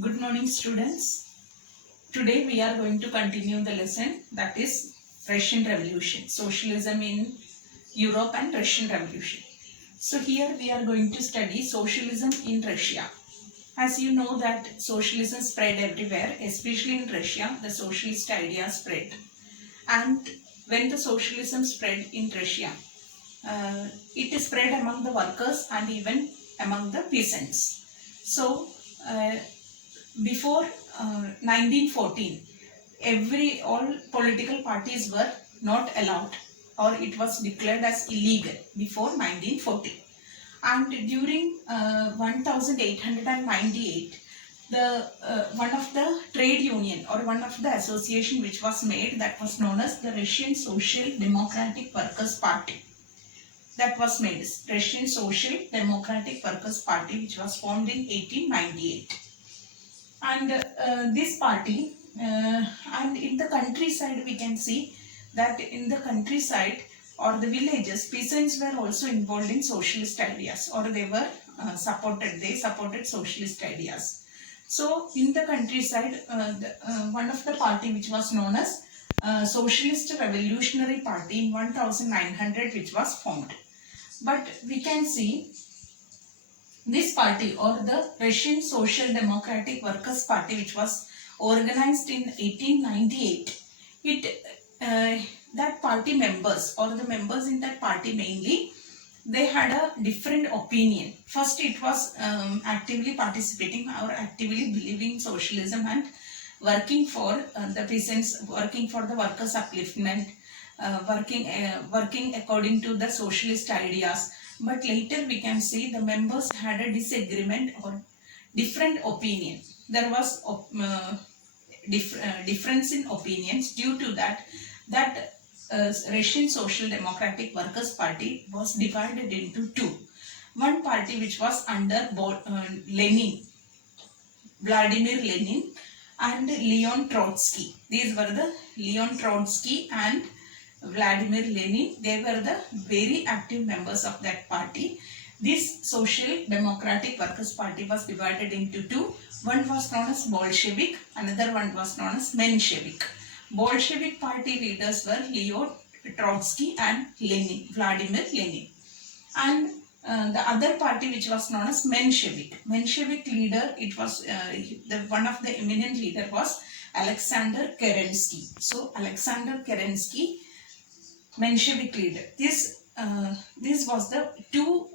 Good morning, students. Today we are going to continue the lesson, that is Russian Revolution, Socialism in Europe and Russian Revolution. So here we are going to study socialism in Russia. As you know that socialism spread everywhere, especially in Russia, the socialist idea spread. And when the socialism spread in Russia, it spread among the workers and even among the peasants. So uh, before 1914, all political parties were not allowed, or it was declared as illegal before 1914. And during 1898, the one of the trade union or one of the association which was made, that was known as the Russian Social Democratic Workers Party, that was made Russian Social Democratic Workers Party, which was formed in 1898. And this party, and in the countryside we can see that in the countryside or the villages, peasants were also involved in socialist ideas, or they were they supported socialist ideas. So in the countryside, one of the party which was known as Socialist Revolutionary Party in 1900, which was formed. But we can see this party, or the Russian Social Democratic Workers Party, which was organized in 1898, that party members, or the members in that party mainly, they had a different opinion. First, it was actively participating or actively believing socialism and working for the peasants, working for the workers' upliftment, working according to the socialist ideas. But later we can see the members had a disagreement or different opinion. There was difference in opinions. Due to that, Russian Social Democratic Workers Party was divided into two. One party which was under Lenin, Vladimir Lenin, and Leon Trotsky. These were the Leon Trotsky and Vladimir Lenin. They were the very active members of that party. This Social Democratic Workers Party was divided into two. One was known as Bolshevik, another one was known as Menshevik. Bolshevik party leaders were Leon Trotsky and Lenin, Vladimir Lenin. And the other party which was known as Menshevik. Menshevik leader, it was one of the eminent leader was Alexander Kerensky. So Alexander Kerensky, Menshevik leader. This was the two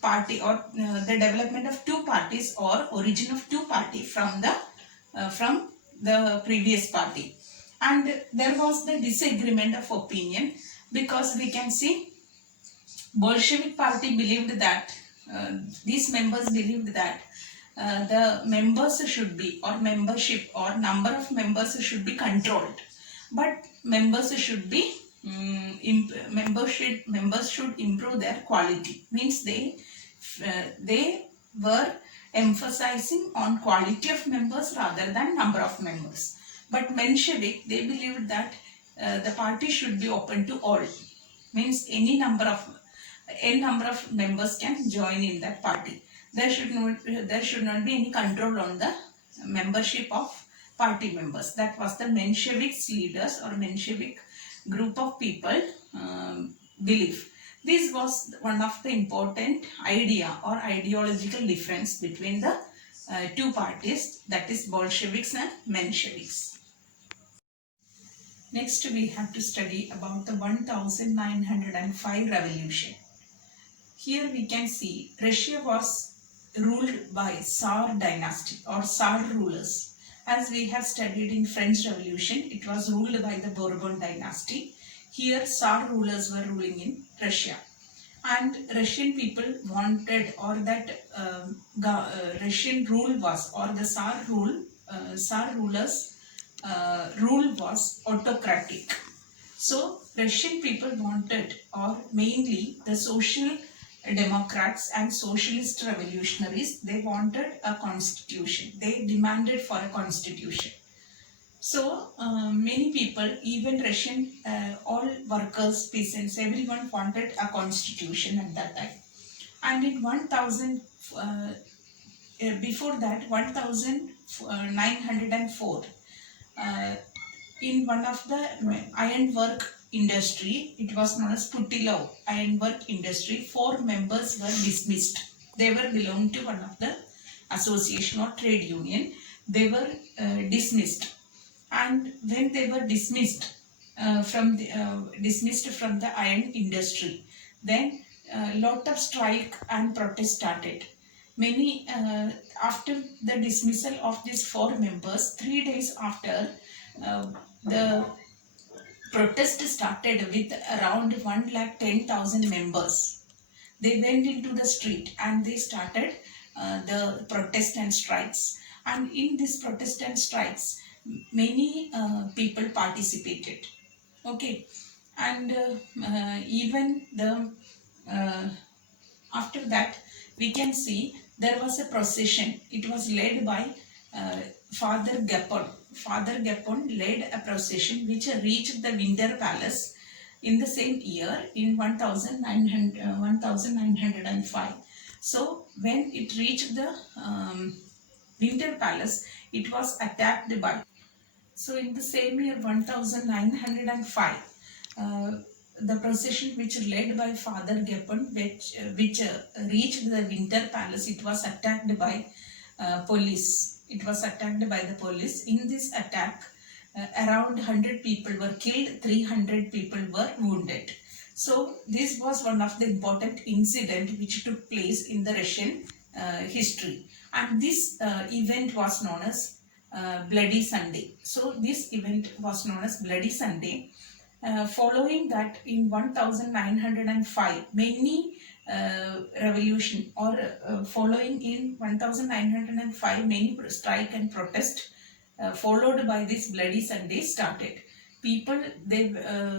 party, or the development of two parties, or origin of two party from the previous party. And there was the disagreement of opinion, because we can see Bolshevik party believed that these members believed that the members should be, or membership or number of members should be controlled, but members should be members should improve their quality. Means they were emphasizing on quality of members rather than number of members. But Menshevik, they believed that the party should be open to all. Means any number of members can join in that party. There should not be any control on the membership of party members. That was the Menshevik leaders or Menshevik group of people belief. This was one of the important idea or ideological difference between the two parties, that is Bolsheviks and Mensheviks. Next we have to study about the 1905 revolution. Here we can see Russia was ruled by Tsar dynasty or Tsar rulers. As we have studied in French Revolution, it was ruled by the Bourbon dynasty. Here Tsar rulers were ruling in Russia. And Russian people wanted, or that Russian rule was, or the Tsar rulers rule was autocratic. So Russian people wanted, or mainly the social democrats and socialist revolutionaries, they wanted a constitution. They demanded for a constitution. So many people, even Russian, all workers, peasants, everyone wanted a constitution at that time. And in before that 1904, uh, in one of the ironwork industry, it was known as Puttilov ironwork industry, 4 members were dismissed. They were belonging to one of the association or trade union. They were dismissed, and when they were dismissed from the iron industry, then lot of strike and protest started. Many after the dismissal of these 4 members, 3 days after, uh, the protest started with around 1,10,000 members. They went into the street and they started the protest and strikes. And in this protest and strikes, many people participated. Okay, and even the uh, after that, we can see there was a procession. It was led by uh, Father Gapon. Father Gapon led a procession which reached the Winter Palace in the same year in 1905. So when it reached the Winter Palace, it was attacked by. So in the same year 1905, uh, the procession which led by Father Gapon, which reached the Winter Palace, it was attacked by police. It was attacked by the police. In this attack, around 100 people were killed, 300 people were wounded. So this was one of the important incident which took place in the Russian history, and this event was known as Bloody Sunday. So this event was known as Bloody Sunday. Following that, in 1905, many revolution or following in 1905, many strike and protest followed by this Bloody Sunday started. People, they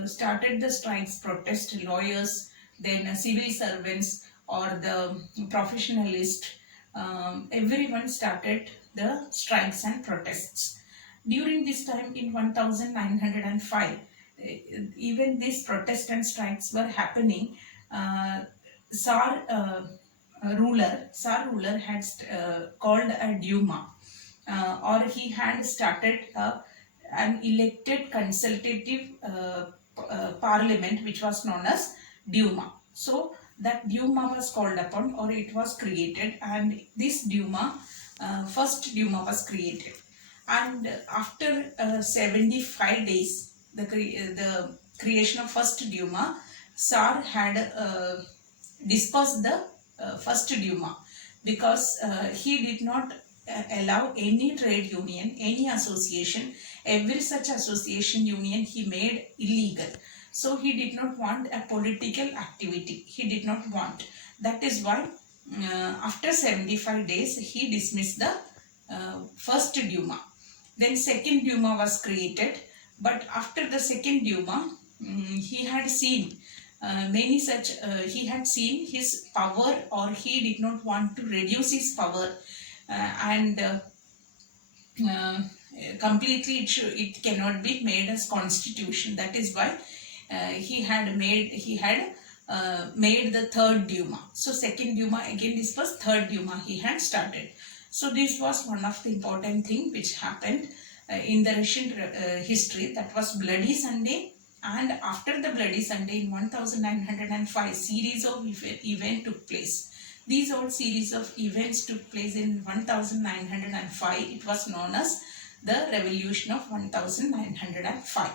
started the strikes, protest, lawyers, then civil servants or the professionalist, everyone started the strikes and protests. During this time in 1905, even these protests and strikes were happening. Tsar ruler had called a Duma, or he had started an elected consultative parliament which was known as Duma. So that Duma was called upon, or it was created, and this Duma, first Duma was created. And after 75 days, the creation of first Duma, Tsar had dispersed the first Duma, because he did not allow any trade union, any association. Every such association union he made illegal. So he did not want a political activity. He did not want. That is why after 75 days he dismissed the first Duma. Then second Duma was created. But after the second Duma, he had seen he had seen his power, or he did not want to reduce his power, and completely it cannot be made as constitution. That is why he had made the third Duma. So second Duma, again this was third Duma he had started. So this was one of the important thing which happened in the Russian history. That was Bloody Sunday. And after the Bloody Sunday in 1905, series of events took place. These all series of events took place in 1905. It was known as the Revolution of 1905.